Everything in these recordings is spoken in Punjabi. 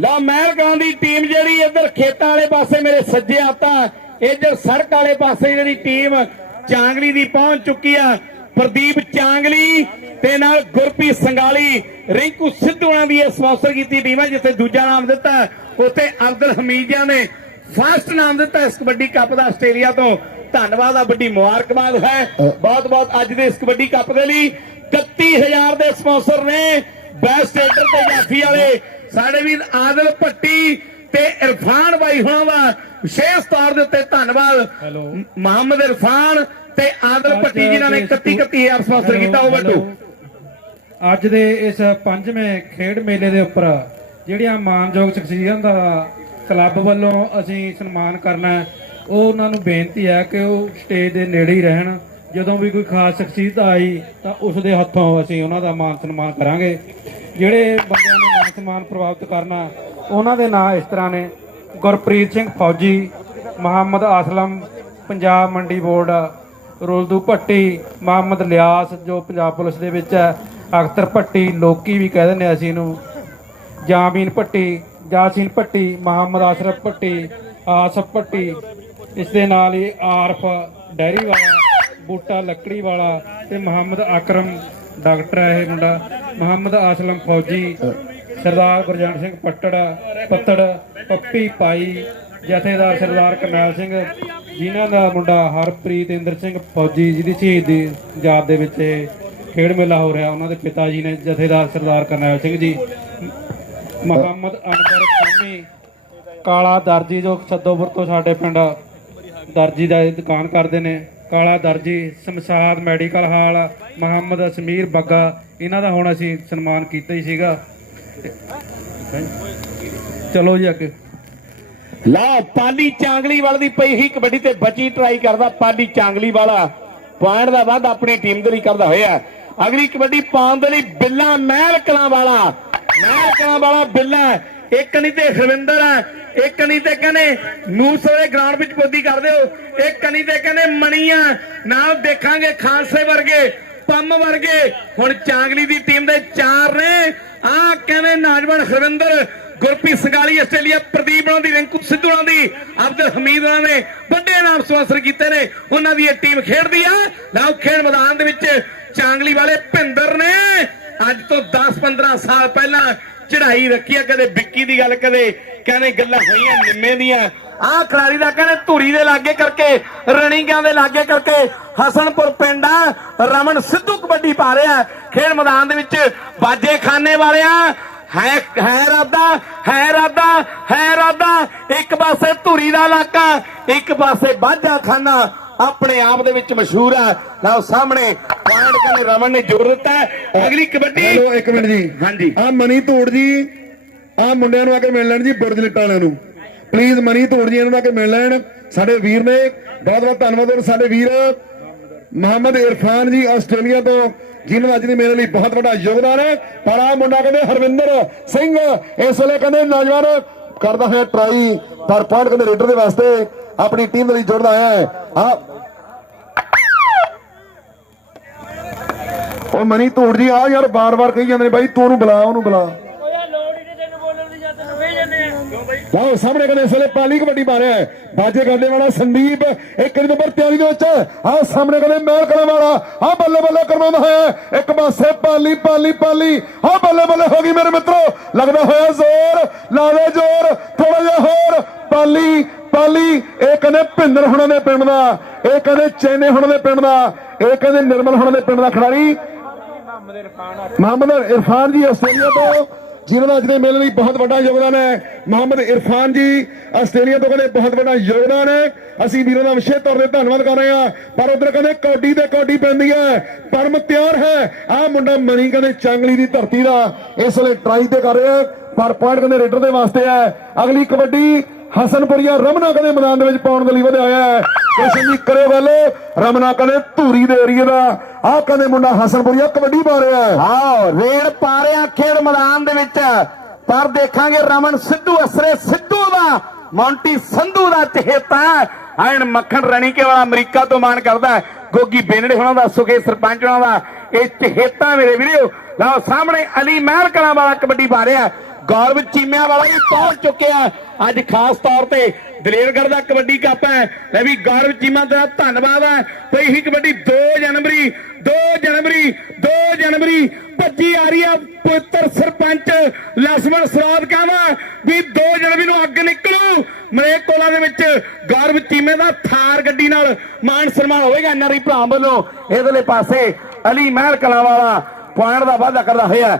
ਲਓ ਮਹਿਲਗਾਂ ਦੀ ਟੀਮ ਜਿਹੜੀ ਇੱਧਰ ਖੇਤਾਂ ਵਾਲੇ ਪਾਸੇ ਮੇਰੇ ਸੱਜੇ ਆਤਾ ਇੱਧਰ ਸੜਕ ਵਾਲੇ ਪਾਸੇ ਜਿਹੜੀ ਟੀਮ ਚਾਂਗਲੀ ਦੀ ਪਹੁੰਚ ਚੁੱਕੀ ਆ। ਪ੍ਰਦੀਪ ਚਾਂਗਲੀ ਤੇ ਨਾਲ ਗੁਰਪ੍ਰੀਤ ਸੰਗਾਲੀ ਰਿੰਕੂ ਸਿੱਧੂਆਂ ਦੀ ਸਪਾਂਸਰ ਕੀਤੀ ਟੀਮ ਹੈ ਜਿੱਥੇ ਦੂਜਾ ਨਾਮ ਦਿੱਤਾ। ਉੱਥੇ ਅਬਦੁਲ ਹਮੀਦਿਆਂ ਨੇ ਫਸਟ ਨਾਮ ਦਿੱਤਾ ਇਸ ਕਬੱਡੀ ਕੱਪ ਦਾ ਆਸਟ੍ਰੇਲੀਆ ਤੋਂ। ਧੰਨਵਾਦ ਆ ਵੱਡੀ ਮੁਬਾਰਕਬਾਦ ਹੈ। ਬਹੁਤ ਬਹੁਤ ਅੱਜ ਦੇ ਇਸ ਕਬੱਡੀ ਕੱਪ ਦੇ ਲਈ 31000 ਦੇ ਸਪਾਂਸਰ ਨੇ। ਬੈਸਟ ਏਡਰ ਤੇ ਜਾਫੀ ਵਾਲੇ ਸਾਡੇ ਵੀਰ ਆਦਲ ਭੱਟੀ ਤੇ ਇਰਫਾਨ ਬਾਈ ਹੁਣਾਂ ਦਾ ਵਿਸ਼ੇਸ਼ ਤੌਰ ਦੇ ਉੱਤੇ ਧੰਨਵਾਦ। ਮੁਹੰਮਦ ਇਰਫਾਨ ਤੇ ਆਦਲ ਭੱਟੀ ਜਿਨ੍ਹਾਂ ਨੇ 31 31000 ਸਪਾਂਸਰ ਕੀਤਾ ਉਹ ਵੱਡੂ ਅੱਜ ਦੇ ਇਸ ਪੰਜਵੇਂ ਖੇਡ ਮੇਲੇ ਦੇ ਉੱਪਰ ਜਿਹੜੀਆਂ ਮਾਨਯੋਗ ਸ਼ਖਸੀਅਤਾਂ ਦਾ ਕਲੱਬ ਵੱਲੋਂ ਅਸੀਂ ਸਨਮਾਨ ਕਰਨਾ ਉਹ ਉਹਨਾਂ ਨੂੰ ਬੇਨਤੀ ਹੈ ਕਿ ਉਹ ਸਟੇਜ ਦੇ ਨੇੜੇ ਹੀ ਰਹਿਣ। ਜਦੋਂ ਵੀ ਕੋਈ ਖਾਸ ਸ਼ਖਸੀਅਤ ਆਈ ਤਾਂ ਉਸ ਦੇ ਹੱਥੋਂ ਅਸੀਂ ਉਹਨਾਂ ਦਾ ਮਾਨ ਸਨਮਾਨ ਕਰਾਂਗੇ। ਜਿਹੜੇ ਬੰਦਿਆਂ ਨੂੰ ਮਾਨ ਸਨਮਾਨ ਪ੍ਰਾਪਤ ਕਰਨਾ, ਉਹਨਾਂ ਦੇ ਨਾਂ ਇਸ ਤਰ੍ਹਾਂ ਨੇ, ਗੁਰਪ੍ਰੀਤ ਸਿੰਘ ਫੌਜੀ, ਮੁਹੰਮਦ ਅਸਲਮ ਪੰਜਾਬ ਮੰਡੀ ਬੋਰਡ, ਰੋਲਦੂ ਭੱਟੀ, ਮੁਹੰਮਦ ਲਿਆਸ, ਜੋ ਪੰਜਾਬ ਪੁਲਿਸ ਦੇ ਵਿੱਚ ਹੈ, ਅਖਤਰ ਭੱਟੀ, ਲੋਕੀ ਵੀ ਕਹਿ ਦਿੰਦੇ ਆ ਅਸੀਂ ਇਹਨੂੰ, ਜਾਮੀਨ ਭੱਟੀ ਜਾਸੀਨ ਭੱਟੀ, ਮੁਹੰਮਦ ਆਸ਼ਰਫ ਭੱਟੀ, ਆਸਫ ਭੱਟੀ, ਇਸ ਦੇ ਨਾਲ ਹੀ ਆਰਫ ਡੈਰੀ ਵਾਲਾ, ਬੂਟਾ ਲੱਕੜੀ ਵਾਲਾ ਤੇ ਮੁਹੰਮਦ ਅਕਰਮ ਡਾਕਟਰ ਹੈ ਇਹ ਮੁੰਡਾ। ਮੁਹੰਮਦ ਆਸਲਮ ਫੌਜੀ, ਸਰਦਾਰ ਗੁਰਜੰਟ ਸਿੰਘ ਪੱਟੜ, ਪੱਤੜ, ਪੱਪੀ ਪਾਈ, ਜਥੇਦਾਰ ਸਰਦਾਰ ਕਰਨੈਲ ਸਿੰਘ, ਜਿਨ੍ਹਾਂ ਦਾ ਮੁੰਡਾ ਹਰਪ੍ਰੀਤ ਇੰਦਰ ਸਿੰਘ ਫੌਜੀ ਜਿਹਦੀ ਸ਼ਹੀਦੀ ਯਾਦ ਦੇ ਵਿੱਚ ਖੇਡ ਮੇਲਾ ਹੋ ਰਿਹਾ, ਉਹਨਾਂ ਦੇ ਪਿਤਾ ਜੀ ਨੇ ਜਥੇਦਾਰ ਸਰਦਾਰ ਕਰਨੈਲ ਸਿੰਘ ਜੀ, ਮੁਹੰਮਦ ਅਨਵਰ ਕੰਮੀ ਕਾਲਾ ਦਰਜੀ ਜੋ ਸੱਦੋਪੁਰ ਤੋਂ ਸਾਡੇ ਪਿੰਡ ਦਰਜੀ ਦਾ ਦੁਕਾਨ ਕਰਦੇ ਨੇ। ਕਾਲਾ ਦਰਜੀ, ਸਮਸਾਦ ਮੈਡੀਕਲ ਹਾਲ, ਮੁਹੰਮਦ ਸਮੀਰ ਬੱਗਾ, ਇਹਨਾਂ ਦਾ ਹੁਣ ਅਸੀਂ ਸਨਮਾਨ ਕੀਤਾ ਹੀ ਸੀਗਾ। ਚਲੋ ਜੀ ਅੱਗੇ। ਲਾ ਪਾਲੀ ਚਾਂਗਲੀ ਵਾਲ ਦੀ ਪਈ ਹੀ ਕਬੱਡੀ ਤੇ ਬਚੀ ਟਰਾਈ ਕਰਦਾ, ਪਾਲੀ ਚਾਂਗਲੀ ਵਾਲਾ ਪੁਆਇੰਟ ਦਾ ਵੱਧ ਆਪਣੀ ਟੀਮ ਦੇ ਲਈ ਕਰਦਾ ਹੋਇਆ। ਅਗਲੀ ਕਬੱਡੀ ਪਾਉਣ ਦੇ ਲਈ ਬਿੱਲਾ ਮਹਿਲ ਕਲਾਂ ਵਾਲਾ। ਮਹਿਲ ਕਲਾਂ ਵਾਲਾ ਬਿੱਲਾ ਇੱਕ ਨਹੀਂ ਤੇ ਹਰਵਿੰਦਰ ਹੈ। ਇੱਕ ਕਨੀ ਤੇ ਕਹਿੰਦੇ ਨੂਸਰੇ ਗਰਾਊਂਡ ਵਿੱਚ ਬੋਦੀ ਕਰਦੇ ਹੋ। ਇੱਕ ਨਹੀਂ ਤੇ ਕਹਿੰਦੇ ਮਣੀਆਂ, ਨਾਲ ਦੇਖਾਂਗੇ ਖਾਲਸੇ ਵਰਗੇ, ਪੰਮ ਵਰਗੇ। ਹੁਣ ਚਾਂਗਲੀ ਦੀ ਟੀਮ ਦੇ ਚਾਰ ਨੇ। ਆ ਕਹਿੰਦੇ ਨੌਜਵਾਨ ਹਰਵਿੰਦਰ ਗੁਰਪ੍ਰੀਤ ਸੰਗਾਲੀ ਆਸਟ੍ਰੇਲੀਆ, ਪ੍ਰਦੀਪ ਉਹਨਾਂ ਦੀ, ਰਿੰਕੂ ਸਿੱਧੂ ਉਹਨਾਂ ਦੀ, ਅਬਦੁਲ ਹਮੀਦ ਉਹਨਾਂ ਨੇ ਵੱਡੇ ਨਾਮ ਸਪਾਂਸਰ ਕੀਤੇ ਨੇ। ਉਹਨਾਂ ਦੀ ਇਹ ਟੀਮ ਖੇਡਦੀ ਆ। ਲਓ, ਖੇਡ ਮੈਦਾਨ ਦੇ ਵਿੱਚ ਚਾਂਗਲੀ ਵਾਲੇ ਭਿੰਦਰ ਨੇ। ਅੱਜ ਤੋਂ 10-15 ਸਾਲ ਪਹਿਲਾਂ ਚੜ੍ਹਾਈ ਰੱਖੀ ਆ, ਕਦੇ ਵਿੱਕੀ ਦੀ ਗੱਲ, ਕਦੇ ਕਹਿੰਦੇ ਗੱਲਾਂ ਹੋਈਆਂ ਨਿੰਮੇ ਦੀਆਂ। ਆਹ ਖਿਡਾਰੀ ਦਾ ਕਹਿੰਦੇ ਧੂਰੀ ਦੇ ਲਾਗੇ ਕਰਕੇ ਰਣੀਗਾਂ ਦੇ ਲਾਗੇ ਕਰਕੇ ਹਸਨਪੁਰ ਪਿੰਡ ਆ। ਰਮਨ ਸਿੱਧੂ ਕਬੱਡੀ ਪਾ ਰਿਹਾ ਖੇਡ ਮੈਦਾਨ ਦੇ ਵਿੱਚ ਬਾਜੇ ਖਾਨੇ ਵਾਲਿਆਂ ਹੈ ਹੈ ਰਾਦਾ ਹੈ ਰਾਦਾ ਹੈ ਰਾਦਾ। ਇੱਕ ਪਾਸੇ ਧੂਰੀ ਦਾ ਇਲਾਕਾ ਇੱਕ ਪਾਸੇ ਬਾਝਾ ਖਾਨਾ ਆਪਣੇ ਆਪ ਦੇ ਵਿੱਚ ਮਸ਼ਹੂਰ ਹੈ। ਲਓ ਸਾਹਮਣੇ ਪੁਆਇੰਟ ਕਹਿੰਦੇ ਰਮਨ ਨੇ ਜ਼ੋਰ ਦਿੱਤਾ। ਅਗਲੀ ਕਬੱਡੀ ਇੱਕ ਮਿੰਟ ਜੀ। ਹਾਂਜੀ। ਆ ਮਨੀ ਧੂੜ ਜੀ ਆ ਮੁੰਡਿਆਂ ਨੂੰ ਆ ਕੇ ਮਿਲ ਲੈਣ ਜੀ, ਬੁਰਜ ਲਿਟਾਂ ਵਾਲਿਆਂ ਨੂੰ। ਪਲੀਜ਼ ਮਨੀ ਧੂੜ ਜੀ ਇਹਨਾਂ ਨੂੰ ਆ ਕੇ ਮਿਲ ਲੈਣ। ਸਾਡੇ ਵੀਰ ਨੇ ਬਹੁਤ ਬਹੁਤ ਧੰਨਵਾਦ। ਔਰ ਸਾਡੇ ਵੀਰ ਮੁਹੰਮਦ ਇਰਫਾਨ ਜੀ ਆਸਟ੍ਰੇਲੀਆ ਤੋਂ, ਜਿਨ੍ਹਾਂ ਦਾ ਅੱਜ ਦੀ ਮੇਰੇ ਲਈ ਬਹੁਤ ਵੱਡਾ ਯੋਗਦਾਨ ਹੈ। ਪਰ ਆ ਮੁੰਡਾ ਕਹਿੰਦੇ ਹਰਵਿੰਦਰ ਸਿੰਘ। ਇਸ ਵੇਲੇ ਕਹਿੰਦੇ ਨੌਜਵਾਨ ਕਰਦਾ ਹੈ ਟਰਾਈ, ਪਰ ਪੁਆਇੰਟ ਕਹਿੰਦੇ ਰੇਡਰ ਦੇ ਵਾਸਤੇ ਆਪਣੀ ਟੀਮ ਦੇ ਲਈ ਜੁੜਦਾ ਆਇਆ ਹੈ। ਆ ਉਹ ਮਨੀ ਧੂੜ ਜੀ ਆ ਯਾਰ ਬਾਰ-ਬਾਰ ਕਹੀ ਜਾਂਦੇ ਨੇ, ਬਾਈ ਤੂੰ ਉਹਨੂੰ ਬੁਲਾ ਉਹਨੂੰ ਬੁਲਾ। ਲਓ ਸਾਹਮਣੇ ਕਹਿੰਦੇ ਇਸ ਵੇਲੇ ਪਾਲੀ ਕਬੱਡੀ ਮਾਰਿਆ ਬਾਜੇ ਕਰਦੇ ਵਾਲਾ ਸੰਦੀਪ ਇੱਕ ਨੰਬਰ 43 ਦੇ ਵਿੱਚ। ਆ ਸਾਹਮਣੇ ਕਹਿੰਦੇ ਮਹਿਲ ਕਰਨ ਵਾਲਾ। ਆ ਬੱਲੇ ਬੱਲੇ ਕਰਵਾਉਂਦਾ ਹੋਇਆ ਇੱਕ ਪਾਸੇ ਪਾਲੀ ਪਾਲੀ ਪਾਲੀ। ਆ ਬੱਲੇ ਬੱਲੇ ਹੋ ਗਈ ਮੇਰੇ ਮਿੱਤਰੋ। ਲੱਗਦਾ ਹੋਇਆ ਜ਼ੋਰ। ਲਾਵੇ ਜ਼ੋਰ। ਥੋੜਾ ਜਿਹਾ ਹੋਰ। ਪਾਲੀ ਪਾਲੀ। ਇਹ ਕਹਿੰਦੇ ਭਿੰਦਰ ਹੁਣਾਂ ਦੇ ਪਿੰਡ ਦਾ। ਇਹ ਕਹਿੰਦੇ ਚੈਨੇ ਹੁਣਾਂ ਦੇ ਪਿੰਡ ਦਾ। ਇਹ ਕਹਿੰਦੇ ਨਿਰਮਲ ਹੁਣਾਂ ਦੇ ਪਿੰਡ ਦਾ ਖਿਡਾਰੀ। ਮੁਹੰਮਦ ਇਰਫਾਨ ਜੀ ਆਸਟ੍ਰੇਲੀਆ ਤੋਂ। ਜਿਨ੍ਹਾਂ ਦਾ ਅੱਜ ਦੇ ਮੇਲੇ ਲਈ ਬਹੁਤ ਵੱਡਾ ਯੋਗਦਾਨ ਹੈ ਮੁਹੰਮਦ ਇਰਫਾਨ ਜੀ ਆਸਟ੍ਰੇਲੀਆ ਤੋਂ ਕਹਿੰਦੇ ਬਹੁਤ ਵੱਡਾ ਯੋਗਦਾਨ ਹੈ। ਅਸੀਂ ਵੀਰਾਂ ਦਾ ਵਿਸ਼ੇਸ਼ ਤੌਰ ਤੇ ਧੰਨਵਾਦ ਕਰ ਰਹੇ ਹਾਂ। ਪਰ ਉਧਰ ਕਹਿੰਦੇ ਕੌਡੀ ਤੇ ਕੌਡੀ ਪੈਂਦੀ ਹੈ ਪਰਮ ਤਿਆਰ ਹੈ। ਆਹ ਮੁੰਡਾ ਮਨੀ ਕਹਿੰਦੇ ਚੰਗਲੀ ਦੀ ਧਰਤੀ ਦਾ ਇਸ ਵੇਲੇ ਟਰਾਈ ਤੇ ਕਰ ਰਿਹਾ ਹੈ, ਪਰ ਪੁਆਇੰਟ ਕਹਿੰਦੇ ਰੇਡਰ ਦੇ ਵਾਸਤੇ ਹੈ। ਅਗਲੀ ਕਬੱਡੀ ਹਸਨਪੁਰੀਆ ਰਮਨਾ ਕਹਿੰਦੇ ਮੈਦਾਨ ਦੇ ਵਿੱਚ ਪਾਉਣ ਦੇ ਲਈ ਵਧਿਆ ਹੋਇਆ ਹੈ। ਕ੍ਰਿਸ਼ਨ ਜੀ ਕਰੇ ਵੱਲ ਰਮਨਾ ਕਹਿੰਦੇ ਧੂਰੀ ਦੇ ਏਰੀਏ ਦਾ। ਆਹ ਕਹਿੰਦੇ ਮੁੰਡਾ ਹਸਨਪੁਰੀਆ ਕਬੱਡੀ ਪਾ ਰਿਹਾ ਹੈ। ਰੇਡ ਪਾ ਰਿਹਾ ਖੇਡ ਮੈਦਾਨ ਦੇ ਵਿੱਚ। ਪਰ ਦੇਖਾਂਗੇ ਰਮਨ ਸਿੱਧੂ, ਅਸਰੇ ਸਿੱਧੂ ਦਾ, ਮੌਂਟੀ ਸੰਧੂ ਦਾ ਚਹੇਤਾ ਐਨ ਮੱਖਣ ਰਣੀਕੇ ਵਾਲਾ ਅਮਰੀਕਾ ਤੋਂ ਮਾਣ ਕਰਦਾ ਗੋਗੀ ਬੇਨੜੇ ਹੋਣਾ ਦਾ ਸੁਖੇ ਸਰਪੰਚ ਹੋਣਾ ਦਾ, ਇਹ ਚਹੇਤਾ ਮੇਰੇ ਵੀਰੋ। ਲਓ, ਸਾਹਮਣੇ ਅਲੀ ਮਹਿਲ ਕਲਾਂ ਵਾਲਾ ਕਬੱਡੀ ਪਾ ਰਿਹਾ ਗੌਰਵ ਚੀਮਿਆਂ ਵਾਲਾ ਵੀ ਪਹੁੰਚ ਚੁੱਕਿਆ ਅੱਜ ਖਾਸ ਤੌਰ ਤੇ ਦਲੇਰਗੜ੍ਹ ਦਾ ਕਬੱਡੀ ਕੱਪ ਹੈ। ਲੈ ਵੀ ਗੌਰਵ ਚੀਮਾ ਦਾ ਧੰਨਵਾਦ ਹੈ। ਤੇ ਇਹੀ ਕਬੱਡੀ 2 ਜਨਵਰੀ 2 ਜਨਵਰੀ 2 ਜਨਵਰੀ, ਭੱਜੀ ਆ ਰਹੀ ਆ ਪੁੱਤਰ ਸਰਪੰਚ ਲਸਮਣ ਸਰਾਦ ਕਹਵਾ ਵੀ 2 ਜਨਵਰੀ ਨੂੰ ਅੱਗ ਨਿਕਲੂ। ਮਲੇਕੋਲਾ ਦੇ ਵਿੱਚ ਗਰਵ ਚੀਮੇ ਦਾ ਥਾਰ ਗੱਡੀ ਨਾਲ ਮਾਨ ਸਨਮਾਨ ਹੋਵੇਗਾ ਐਨਆਰਆਈ ਭਰਾ ਵੱਲੋਂ। ਇਹਦੇ ਪਾਸੇ ਅਲੀ ਮਹਿਲ ਕਲਾ ਵਾਲਾ ਪੁਆਇੰਟ ਦਾ ਵਾਅਦਾ ਕਰਦਾ ਹੋਇਆ।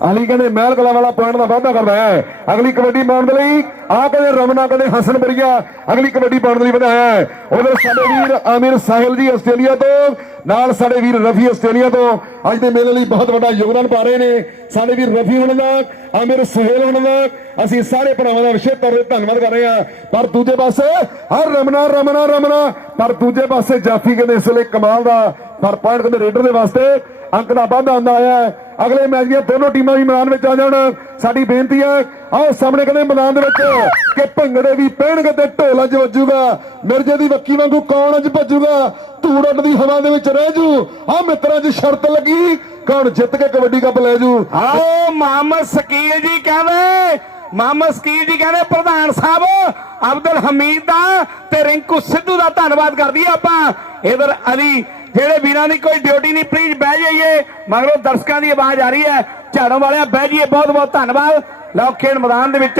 ਅਲੀ ਕਹਿੰਦੇ, ਮਹਿਲ ਕਲਾ ਵਾਲਾ ਪੁਆਇੰਟ ਦਾ ਵਾਅਦਾ ਕਰਦਾ ਹੈ। ਅਗਲੀ ਕਬੱਡੀ ਪਾਉਣ ਦੇ ਲਈ ਆ ਕਹਿੰਦੇ ਰਮਨਾ ਕਹਿੰਦੇ ਹਸਨਪੁਰੀਆ ਅਗਲੀ ਕਬੱਡੀ ਪਾਉਣ ਦੇ ਲਈ ਵਧਾਇਆ ਹੈ। ਉਧਰ ਸਾਡੇ ਵੀਰ ਆਮਿਰ ਸਾਹਿਲ ਜੀ ਆਸਟ੍ਰੇਲੀਆ ਤੋਂ, ਨਾਲ ਸਾਡੇ ਵੀਰ ਰਫੀ ਆਸਟ੍ਰੇਲੀਆ ਤੋਂ। ਅੱਜ ਦੇ ਮੇਲੇ ਲਈ ਬਹੁਤ ਵੱਡਾ ਯੋਗਦਾਨ ਪਾ ਰਹੇ ਨੇ। ਸਾਡੇ ਵੀਰ ਰਫੀ ਹੁਣ ਦਾ ਆਮਿਰ ਸੁਹੇਲ ਹੁਣ ਦਾ, ਅਸੀਂ ਸਾਰੇ ਭਰਾਵਾਂ ਦਾ ਵਿਸ਼ੇਸ਼ ਤੌਰ ਤੇ ਧੰਨਵਾਦ ਕਰ ਰਹੇ ਹਾਂ। ਪਰ ਦੂਜੇ ਪਾਸੇ, ਹਰ ਰਮਨਾ ਰਮਨਾ ਰਮਨਾ, ਪਰ ਦੂਜੇ ਪਾਸੇ ਜਾਫੀ ਕਹਿੰਦੇ ਇਸ ਵੇਲੇ ਕਮਾਲ ਦਾ, ਪਰ ਪੁਆਇੰਟ ਕਹਿੰਦੇ ਰੇਡਰ ਦੇ ਵਾਸਤੇ ਅੰਕ ਦਾ ਵਾਧਾ ਆਉਂਦਾ ਆਇਆ ਅਗਲੇ ਮੈਚ ਦੀਆਂ ਦੋਨੋਂ ਟੀਮਾਂ ਵੀ ਮੈਦਾਨ ਵਿੱਚ ਆ ਜਾਣ। ਸਾਡੀ ਬੇਨਤੀ ਹੈ, ਆਓ ਸਾਹਮਣੇ ਕਹਿੰਦੇ ਮੈਦਾਨ ਦੇ ਵਿੱਚ ਕਿ ਭੰਗੜੇ ਵੀ ਪੈਣਗੇ ਤੇ ਢੋਲ ਅੱਜ ਵੱਜੂਗਾ। ਮਿਰਜੇ ਦੀ ਵੱਕੀ ਵਾਂਗੂ ਕੌਣ ਅੱਜ ਭੱਜੂਗਾ? ਧੂੜ ਉੱਡਦੀ ਹਵਾ ਦੇ ਵਿੱਚ ਰਹਿ ਜੂ। ਆ ਮਿੱਤਰਾਂ 'ਚ ਸ਼ਰਤ ਲੱਗੀ, ਕੌਣ ਜਿੱਤ ਕੇ ਕਬੱਡੀ ਕੱਪ ਲੈ ਜੂ? ਆਓ ਮੁਹੰਮਦ ਸਕੀਲ ਜੀ ਕਹਿੰਦੇ ਮੁਹੰਮਦ ਸਕੀਲ ਜੀ ਕਹਿੰਦੇ, ਪ੍ਰਧਾਨ ਸਾਹਿਬ, ਅਬਦੁਲ ਹਮੀਦ ਦਾ ਤੇ ਰਿੰਕੂ ਸਿੱਧੂ ਦਾ ਧੰਨਵਾਦ ਕਰਦੀ ਆਪਾਂ। ਇਧਰ ਅਲੀ ਜਿਹੜੇ ਵੀਰਾਂ ਦੀ ਕੋਈ ਡਿਊਟੀ ਨਹੀਂ ਪਲੀਜ਼ ਬਹਿ ਜਾਈਏ। ਮਗਰੋਂ ਦਰਸ਼ਕਾਂ ਦੀ ਆਵਾਜ਼ ਆ ਰਹੀ ਹੈ। ਝਾੜੋਂ ਵਾਲਿਆਂ ਬਹਿ ਜਾਈਏ ਬਹੁਤ ਬਹੁਤ ਧੰਨਵਾਦ। ਲਓ ਖੇਡ ਮੈਦਾਨ ਦੇ ਵਿੱਚ।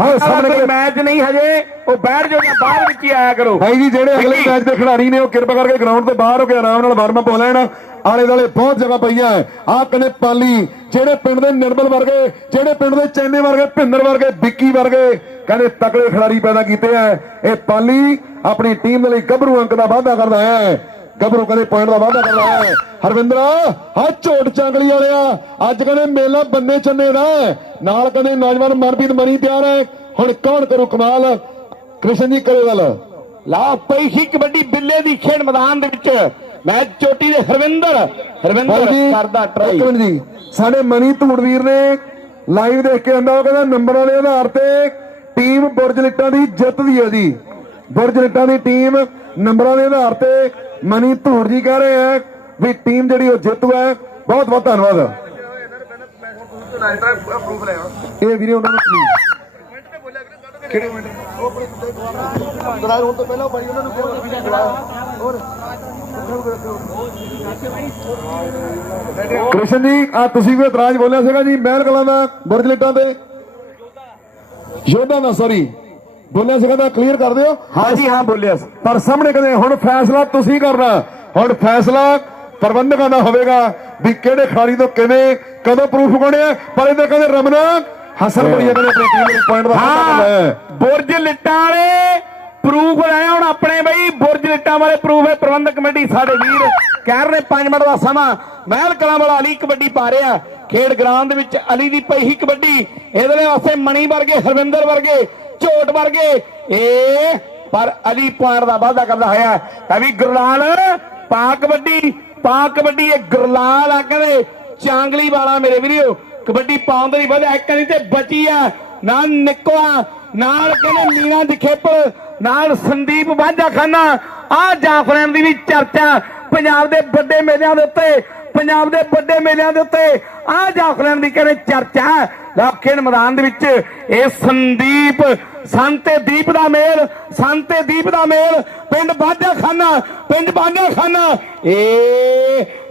ਹਾਂ ਸਾਹਮਣੇ ਕੋਈ ਮੈਚ ਨਹੀਂ ਹਜੇ। ਉਹ ਬੈਠ ਜਾਓ ਜਾਂ ਬਾਹਰ ਵਿੱਚ ਹੀ ਆਇਆ ਕਰੋ। ਭਾਈ ਜੀ ਜਿਹੜੇ ਅਗਲੇ ਮੈਚ ਦੇ ਖਿਡਾਰੀ ਨੇ ਉਹ ਕਿਰਪਾ ਕਰਕੇ ਗਰਾਊਂਡ ਤੇ ਬਾਹਰ ਹੋ ਕੇ ਆਰਾਮ ਨਾਲ ਵਾਰਮ ਅਪ ਹੋ ਲੈਣ। ਆਲੇ ਦਾਲੇ ਬਹੁਤ ਜਗ੍ਹਾ ਪਈਆਂ ਆਹ ਕਹਿੰਦੇ ਪਾਲੀ ਜਿਹੜੇ ਪਿੰਡ ਦੇ ਨਿਰਮਲ ਵਰਗੇ ਜਿਹੜੇ ਪਿੰਡ ਦੇ ਚੈਨੇ ਵਰਗੇ ਭਿੰਦਰ ਵਰਗੇ ਵਿੱਕੀ ਵਰਗੇ ਕਹਿੰਦੇ ਤਕੜੇ ਖਿਡਾਰੀ ਪੈਦਾ ਕੀਤੇ ਆ ਇਹ ਪਾਲੀ ਆਪਣੀ ਟੀਮ ਦੇ ਲਈ ਗੱਭਰੂ ਅੰਕ ਦਾ ਵਾਅਦਾ ਕਰਦਾ ਹੈ ਗੱਭਰੂ ਕਹਿੰਦੇ ਪੁਆਇੰਟ ਦਾ ਵਾਅਦਾ ਕਰਦਾ ਹੈ। ਹਰਵਿੰਦਰਾ ਹਾ ਝੋਟ ਚਾਂਗਲੀ ਵਾਲਿਆ ਅੱਜ ਕਹਿੰਦੇ ਮੇਲਾ ਬੰਨੇ ਚੰਨੇ ਦਾ। ਨਾਲ ਕਹਿੰਦੇ ਨੌਜਵਾਨ ਮਨਪ੍ਰੀਤ ਮਨੀ ਤਿਆਰ ਹੈ। ਹੁਣ ਕੌਣ ਕਰੂ ਕਮਾਲ? ਕ੍ਰਿਸ਼ਨ ਜੀ ਕਰੇ ਗੱਲ ਲਾ ਪਈ ਹੀ ਕਬੱਡੀ ਬਿੱਲੇ ਦੀ ਖੇਡ ਮੈਦਾਨ ਦੇ ਵਿੱਚ। ਮੈਚ ਚੋਟੀ ਦੇ ਹਰਵਿੰਦਰ ਹਰਵਿੰਦਰ ਕਰਦਾ ਟਰਾਈ ਜੀ। ਸਾਡੇ ਮਨੀ ਧੂੜਵੀਰ ਨੇ ਲਾਈਵ ਦੇਖ ਕੇ ਆਂਦਾ ਉਹ ਕਹਿੰਦਾ ਨੰਬਰਾਂ ਦੇ ਆਧਾਰ ਤੇ ਟੀਮ ਬੁਰਜ ਲਿੱਟਾਂ ਦੀ ਜਿੱਤਦੀ ਹੈ ਜੀ। ਬੁਰਜ ਲਿੱਟਾਂ ਦੀ ਟੀਮ ਨੰਬਰਾਂ ਦੇ ਆਧਾਰ ਤੇ ਮਨੀ ਧੂੜ ਜੀ ਕਹਿ ਰਹੇ ਆ ਵੀ ਟੀਮ ਜਿਹੜੀ ਉਹ ਜਿੱਤੂ ਹੈ। ਬਹੁਤ ਬਹੁਤ ਧੰਨਵਾਦ। ਇਹ ਵੀਰੇ ਉਹਨਾਂ ਨੂੰ please। ਕ੍ਰਿਸ਼ਨ ਜੀ ਆ ਤੁਸੀਂ ਵੀ ਇਤਰਾਜ਼ ਬੋਲਿਆ ਸੀਗਾ ਜੀ, ਮਹਿਲ ਕਲਾਂ ਦਾ, ਬੁਰਜ ਲਿੱਟਾਂ ਤੇ। ਯੋਧਾ ਦਾ ਸੌਰੀ ਬੋਲਿਆ ਸੀਗਾ ਤਾਂ ਕਲੀਅਰ ਕਰ ਦਿਓ। ਹਾਂਜੀ ਹਾਂ ਬੋਲਿਆ ਸੀ। ਪਰ ਸਾਹਮਣੇ ਕਹਿੰਦੇ ਹੁਣ ਫੈਸਲਾ ਤੁਸੀਂ ਕਰਨਾ। ਹੁਣ ਫੈਸਲਾ ਪ੍ਰਬੰਧਕਾਂ ਦਾ ਹੋਵੇਗਾ ਵੀ ਕਿਹੜੇ ਖਾਲੀ ਤੋਂ ਕਿਵੇਂ ਕਦੋਂ ਪ੍ਰੂਫ ਬਣਿਆ। ਪਰ ਇਹਦੇ ਕਹਿੰਦੇ ਰਮਨਾ ਹਸਨ ਬੜੀਆ ਨੇ ਆਪਣੀ ਟੀਮ ਨੂੰ ਪੁਆਇੰਟ ਦਾ ਹੈ ਬੁਰਜ ਲਿੱਟਾਂ ਵਾਲੇ ਪ੍ਰੂਫ ਲੈ ਹੁਣ ਆਪਣੇ ਬਈ। ਬੁਰਜ ਲਿੱਟਾਂ ਵਾਲੇ ਪ੍ਰੂਫ ਹੈ। ਪ੍ਰਬੰਧਕ ਕਮੇਟੀ ਸਾਡੇ ਵੀਰ ਕਹਿ ਰਹੇ 5 ਮਿੰਟ ਦਾ ਸਮਾਂ। ਮਹਿਲ ਕਲਾਂ ਵਾਲਾ ਅਲੀ ਕਬੱਡੀ ਪਾ ਰਿਹਾ। ਖੇਡ ਗਰਾਊਂਡ ਦੇ ਵਿੱਚ ਅਲੀ ਦੀ ਪਈ ਹੀ ਕਬੱਡੀ। ਇਹਦੇ ਵਾਸਤੇ ਮਣੀ ਵਰਗੇ ਹਰਵਿੰਦਰ ਵਰਗੇ ਝੋਟ ਵਰਗੇ ਏ ਪਰ ਅਲੀ ਪੁਆਇੰਟ ਦਾ ਵਾਅਦਾ ਕਰਦਾ ਹੋਇਆ ਤਾਂ ਗੁਰਲਾਲ ਪਾ ਕਬੱਡੀ ਪਾ ਕਬੱਡੀ ਇਹ ਗੁਰਲਾਲ ਆ ਕਹਿੰਦੇ। ਚਾਂਗਲੀ ਵਾਲਾ ਮੇਰੇ ਵੀਰੋ, ਕਬੱਡੀ ਪਾਉਣ ਦੇ ਵਧਿਆ ਇੱਕ ਨਹੀਂ ਤੇ ਬਚੀ ਆ। ਨਾਲ ਨਿਕਵਾ ਨਾਲ ਕਹਿੰਦੇ ਮੀਨਾ ਦਿਖੇਪਲ ਨਾਲ ਸੰਦੀਪ ਵਾਂਝਾ ਖਾਨਾ ਆ ਜਾਫਰਾਂ ਦੀ ਵੀ ਚਰਚਾ ਪੰਜਾਬ ਦੇ ਵੱਡੇ ਮੇਲਿਆਂ ਦੇ ਉੱਤੇ, ਪੰਜਾਬ ਦੇ ਵੱਡੇ ਮੇਲਿਆਂ ਦੇ ਉੱਤੇ। ਆ ਜਾਫਰਾਂ ਦੀ ਕਹਿੰਦੇ ਚਰਚਾ ਲਾਖੇਨ ਮੈਦਾਨ ਦੇ ਵਿੱਚ ਇਹ ਸੰਦੀਪ, ਸੰਤੇ ਦੀਪ ਦਾ ਮੇਲ, ਸੰਤੇ ਦੀਪ ਦਾ ਮੇਲ, ਪਿੰਡ ਬਾਜਾ ਖਾਨਾ, ਪਿੰਡ ਬਾਝਾ ਖਾਨਾ। ਏ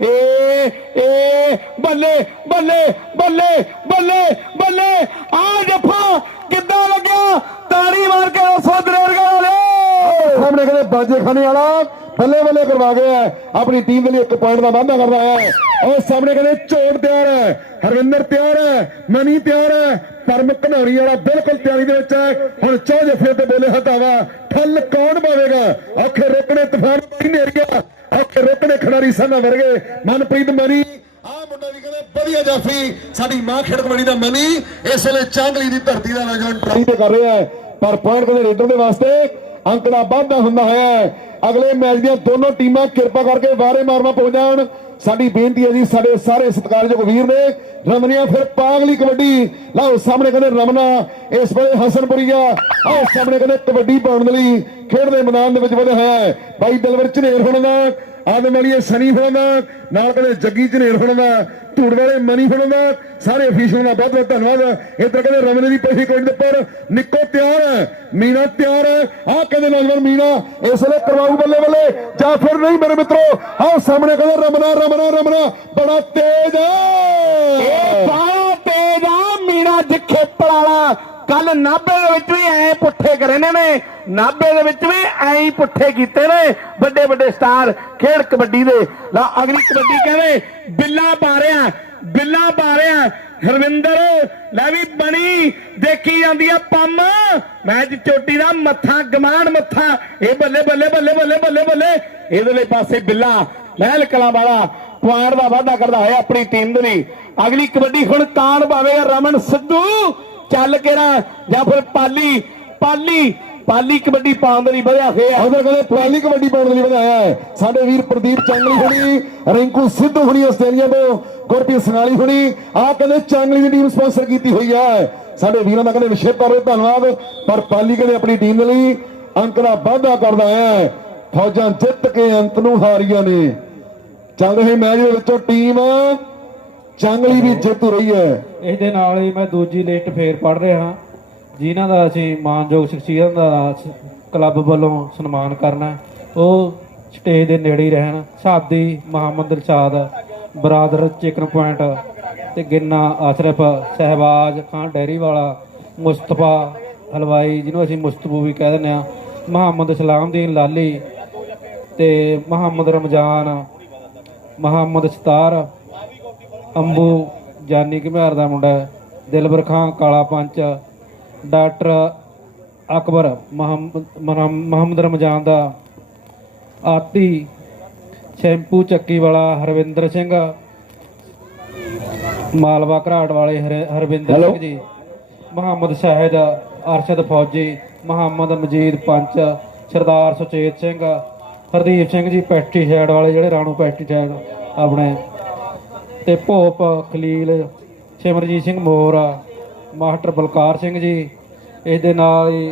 ਏ ਏ, ਬੱਲੇ ਬੱਲੇ ਬੱਲੇ ਬੱਲੇ ਬੱਲੇ। ਆ ਜੱਫਾ ਕਿੱਦਾਂ ਲੱਗਿਆ? ਤਾੜੀ ਮਾਰ ਕੇ ਉਸ ਦਰੇਰਗਾ ਵਾਲੇ ਸਾਹਮਣੇ ਕਹਿੰਦੇ ਬਾਜੇ ਖਾਨੇ ਵਾਲਾ। ਬੱਲੇ ਬੱਲੇ ਕਰਵਾ ਗਿਆ ਆਪਣੀ ਟੀਮ ਦੇ ਲਈ ਇੱਕ ਪੁਆਇੰਟ ਦਾ ਵਾਅਦਾ ਕਰਦਾ ਹੈ। ਉਹ ਸਾਹਮਣੇ ਕਹਿੰਦੇ ਝੋਟ ਤਿਆਰ ਹੈ। ਹਰਵਿੰਦਰ ਤਿਆਰ ਹੈ। ਮਨੀ ਤਿਆਰ ਹੈ। ਪਰਮ ਘਨੌਰੀ ਵਾਲਾ ਬਿਲਕੁਲ ਤਿਆਰੀ ਦੇ ਵਿੱਚ ਹੈ। ਹੁਣ ਚੌ ਜਫੇ ਤੇ ਬੋਲੇ ਹਟਾਵਾ। ਠੱਲ ਕੌਣ ਪਾਵੇਗਾ? ਆਖੇ ਰੋਕਣੇ ਤੂਫਾਨ ਨੇਰੀਆ ਆਖੇ ਰੋਕਣੇ ਖਿਡਾਰੀ ਸਾਨਾ ਵਰਗੇ। ਮਨਪ੍ਰੀਤ ਮਨੀ ਆ ਮੁੰਡਾ ਵੀ ਕਹਿੰਦੇ ਵਧੀਆ ਜਾਫੀ। ਸਾਡੀ ਮਾਂ ਖੇਡ ਕਬੱਡੀ ਦਾ ਮਨੀ ਇਸ ਵੇਲੇ ਚਾਂਗਲੀ ਦੀ ਧਰਤੀ ਦਾ ਨੌਜਵਾਨ ਟਰਾਈ ਤੇ ਕਰ ਰਿਹਾ ਹੈ। ਪਰ ਪੁਆਇੰਟ ਕਹਿੰਦੇ ਰੇਡਰ ਦੇ ਵਾਸਤੇ ਅੰਕ ਵਾਧਾ ਹੁੰਦਾ ਹੋਇਆ ਅਗਲੇ ਮੈਚ ਦੀਆਂ ਦੋਨੋਂ ਟੀਮਾਂ ਕਿਰਪਾ ਕਰਕੇ ਵਾਰੇ ਮਾਰਨਾ ਪਹੁੰਚ ਜਾਣ। ਸਾਡੀ ਬੇਨਤੀ ਹੈ ਜੀ, ਸਾਡੇ ਸਾਰੇ ਸਤਿਕਾਰਯੋਗ ਵੀਰ ਨੇ ਰਮਨੀਆਂ ਫਿਰ ਪਾਗਲੀ ਕਬੱਡੀ। ਲਓ, ਸਾਹਮਣੇ ਕਹਿੰਦੇ ਰਮਨਾ, ਇਸ ਵੇਲੇ ਹਸਨਪੁਰੀਆ ਆਹ ਸਾਹਮਣੇ ਕਹਿੰਦੇ ਕਬੱਡੀ ਪਾਉਣ ਦੇ ਲਈ ਖੇਡ ਦੇ ਮੈਦਾਨ ਦੇ ਵਿੱਚ ਵਧਿਆ ਹੋਇਆ ਹੈ। ਬਾਈ ਦਲਵਰ ਝਨੇਰ ਹੁਣ ਦਾ। ਆਦਮ ਵਾਲੀਏ ਸਨੀ ਹੋਣਾ ਦਾ ਨਾਲ ਕਹਿੰਦੇ ਜੱਗੀ ਝਨੇਰ ਹੋਣਾ ਦਾ ਧੂੜ ਵਾਲੇ ਮਨੀ ਹੋਣਾ ਦਾ ਸਾਰੇ ਅਫੀਸ਼ਰਾਂ ਦਾ ਬਹੁਤ ਬਹੁਤ ਧੰਨਵਾਦ। ਇੱਧਰ ਕਹਿੰਦੇ ਰਮਨੇ ਦੀ ਪਹੀ ਕੋਈ ਦੇ ਪਰ ਨਿੱਕੋ ਤਿਆਰ ਹੈ, ਮੀਨਾ ਤਿਆਰ ਹੈ। ਆਹ ਕਹਿੰਦੇ ਨੌਜਵਾਨ ਮੀਨਾ, ਇਸ ਵੇਲੇ ਕਰਵਾਉ ਬੱਲੇ ਬੱਲੇ, ਜਾਂ ਫਿਰ ਨਹੀਂ ਮੇਰੇ ਮਿੱਤਰੋ, ਆਹ ਸਾਹਮਣੇ ਕਹਿੰਦੇ ਰਮਨਾ ਰਮਨਾ ਰਮਨਾ, ਬੜਾ ਤੇਜ਼ ਇਹ ਹੈ ਤੇਜ਼ ਆ ਮੀਣਾ ਜਿੱਖੇ ਵਾਲਾ ਕੱਲ ਨਾਭੇ ਦੇ ਵਿੱਚ ਵੀ ਐ ਪੁੱਠੇ ਕਰੇ ਨੇ ਨੇ। ਨਾਭੇ ਦੇ ਵਿੱਚ ਵੀ ਐਂ ਪੁੱਠੇ ਕੀਤੇ ਨੇ। ਵੱਡੇ ਵੱਡੇ ਸਟਾਰ ਖੇਡ ਕਬੱਡੀ ਦੇ। ਲਾ ਅਗਲੀ ਕਬੱਡੀ ਕਹਿੰਦੇ, ਬਿੱਲਾ ਪਾ ਰਿਆ ਬਿੱਲਾ ਪਾ ਰਿਆ ਹਰਵਿੰਦਰ, ਲੈ ਵੀ ਬਣੀ, ਦੇਖੀ ਜਾਂਦੀ ਆ ਪੰਮ। ਮੈਚ ਚੋਟੀ ਦਾ ਮੱਥਾ ਗਮਾਨ ਮੱਥਾ। ਇਹ ਬੱਲੇ ਬੱਲੇ ਬੱਲੇ ਬੱਲੇ ਬੱਲੇ ਬੱਲੇ। ਇਹਦੇ ਪਾਸੇ ਬਿੱਲਾ, ਮਹਿਲ ਕਲਾਂ ਵਾਲਾ, ਪੁਆਇੰਟ ਦਾ ਵਾਅਦਾ ਕਰਦਾ ਹੋਇਆ ਆਪਣੀ ਟੀਮ ਦੇ ਲਈ। ਅਗਲੀ ਕਬੱਡੀ ਹੁਣ ਤਾਣ ਪਾਵੇਗਾ ਰਮਨ ਸਿੱਧੂ। ਚੱਲ ਕਿਹੜਾ ਜਾਂ ਫਿਰ ਪਾਲੀ ਪਾਲੀ ਪਾਲੀ ਕਬੱਡੀ ਪਾਉਣ ਦੇ ਲਈ ਵਧਿਆ ਹੋਇਆ। ਉਧਰ ਕਹਿੰਦੇ ਪਹਿਲੀ ਕਬੱਡੀ ਪਾਉਣ ਦੇ ਲਈ ਵਧਾਇਆ ਹੈ। ਸਾਡੇ ਵੀਰ ਪ੍ਰਦੀਪ ਚਾਂਗਲੀ ਹੁਣੀ, ਰਿੰਕੂ ਸਿੱਧੂ ਹੁਣੀ ਆਸਟ੍ਰੇਲੀਆ ਤੋਂ, ਗੁਰਪ੍ਰੀਤ ਸਨਾਲੀ ਹੁਣੀ, ਆਹ ਕਹਿੰਦੇ ਚਾਂਗਲੀ ਦੀ ਟੀਮ ਸਪਾਂਸਰ ਕੀਤੀ ਹੋਈ ਹੈ। ਸਾਡੇ ਵੀਰਾਂ ਦਾ ਕਹਿੰਦੇ ਵਿਸ਼ੇਸ਼ ਤੌਰ ਤੇ ਧੰਨਵਾਦ, ਪਰ ਪਾਲੀ ਕਹਿੰਦੇ ਆਪਣੀ ਟੀਮ ਦੇ ਲਈ ਅੰਕੜਾ ਵਾਧਾ ਕਰਦਾ ਹੈ। ਫੌਜਾਂ ਜਿੱਤ ਕੇ ਅੰਤ ਨੂੰ ਹਾਰੀਆਂ ਨੇ। ਚੱਲ ਰਹੇ ਮੈਚ ਦੇ ਵਿੱਚੋਂ ਟੀਮ ਚਾਂਗਲੀ ਵੀ ਜਿੱਤ ਰਹੀ ਹੈ। ਇਸ ਦੇ ਨਾਲ ਹੀ ਮੈਂ ਦੂਜੀ ਲਿਸਟ ਫੇਰ ਪੜ ਰਿਹਾ ਹਾਂ। ਜਿਨ੍ਹਾਂ ਦਾ ਅਸੀਂ ਮਾਨਯੋਗ ਸ਼ਖਸੀਅਤ ਦਾ ਕਲੱਬ ਵੱਲੋਂ ਸਨਮਾਨ ਕਰਨਾ ਉਹ ਸਟੇਜ ਦੇ ਨੇੜੇ ਹੀ ਰਹਿਣ। ਸਾਦੀ ਮੁਹੰਮਦ ਰਸ਼ਾਦ, ਬਰਾਦਰ ਚਿਕਨ ਪੁਆਇੰਟ ਤੇ ਗਿੰਨਾ ਆਸ਼ਰਫ ਸਹਿਬਾਜ ਖਾਨ ਡੈਰੀ ਵਾਲਾ ਮੁਸਤਫਾ ਹਲਵਾਈ, ਜਿਹਨੂੰ ਅਸੀਂ ਮੁਸਤਫੂ ਵੀ ਕਹਿ ਦਿੰਦੇ ਆ ਮੁਹੰਮਦ ਸਲਾਮਦੀਨ ਲਾਲੀ ਤੇ ਮੁਹੰਮਦ ਰਮਜ਼ਾਨ, ਮੁਹੰਮਦ ਸਤਾਰ ਅੰਬੂ ਜਾਨੀ ਘਮਿਆਰ ਦਾ ਮੁੰਡਾ। ਦਿਲਬਰ ਖਾਨ ਕਾਲਾ ਪੰਚ ਡਾਕਟਰ ਅਕਬਰ ਮੁਹੰਮਦ ਮੁਹੰਮ- ਮੁਹੰਮਦ ਰਮਜ਼ਾਨ ਦਾ ਆਤੀ ਸ਼ੈਂਪੂ ਚੱਕੀ ਵਾਲਾ ਹਰਵਿੰਦਰ ਸਿੰਘ ਮਾਲਵਾ ਘਰਾਟ ਵਾਲੇ ਹਰ- ਹਰਵਿੰਦਰ ਸਿੰਘ ਜੀ ਮੁਹੰਮਦ ਸ਼ਾਹਿਦ ਅਰਸ਼ਦ ਫੌਜੀ ਮੁਹੰਮਦ ਮਜੀਦ ਪੰਚ ਸਰਦਾਰ ਸੁਚੇਤ ਸਿੰਘ ਹਰਦੀਪ ਸਿੰਘ ਜੀ ਪੈਸਟੀਸਾਈਡ ਵਾਲੇ ਜਿਹੜੇ ਰਾਣੂ ਪੈਸਟੀਸਾਈਡ ਆਪਣੇ ਤੇ ਭੋਪ ਖਲੀਲ ਸਿਮਰਜੀਤ ਸਿੰਘ ਮੋਰ ਮਾਸਟਰ ਬਲਕਾਰ ਸਿੰਘ ਜੀ ਇਸ ਦੇ ਨਾਲ ਹੀ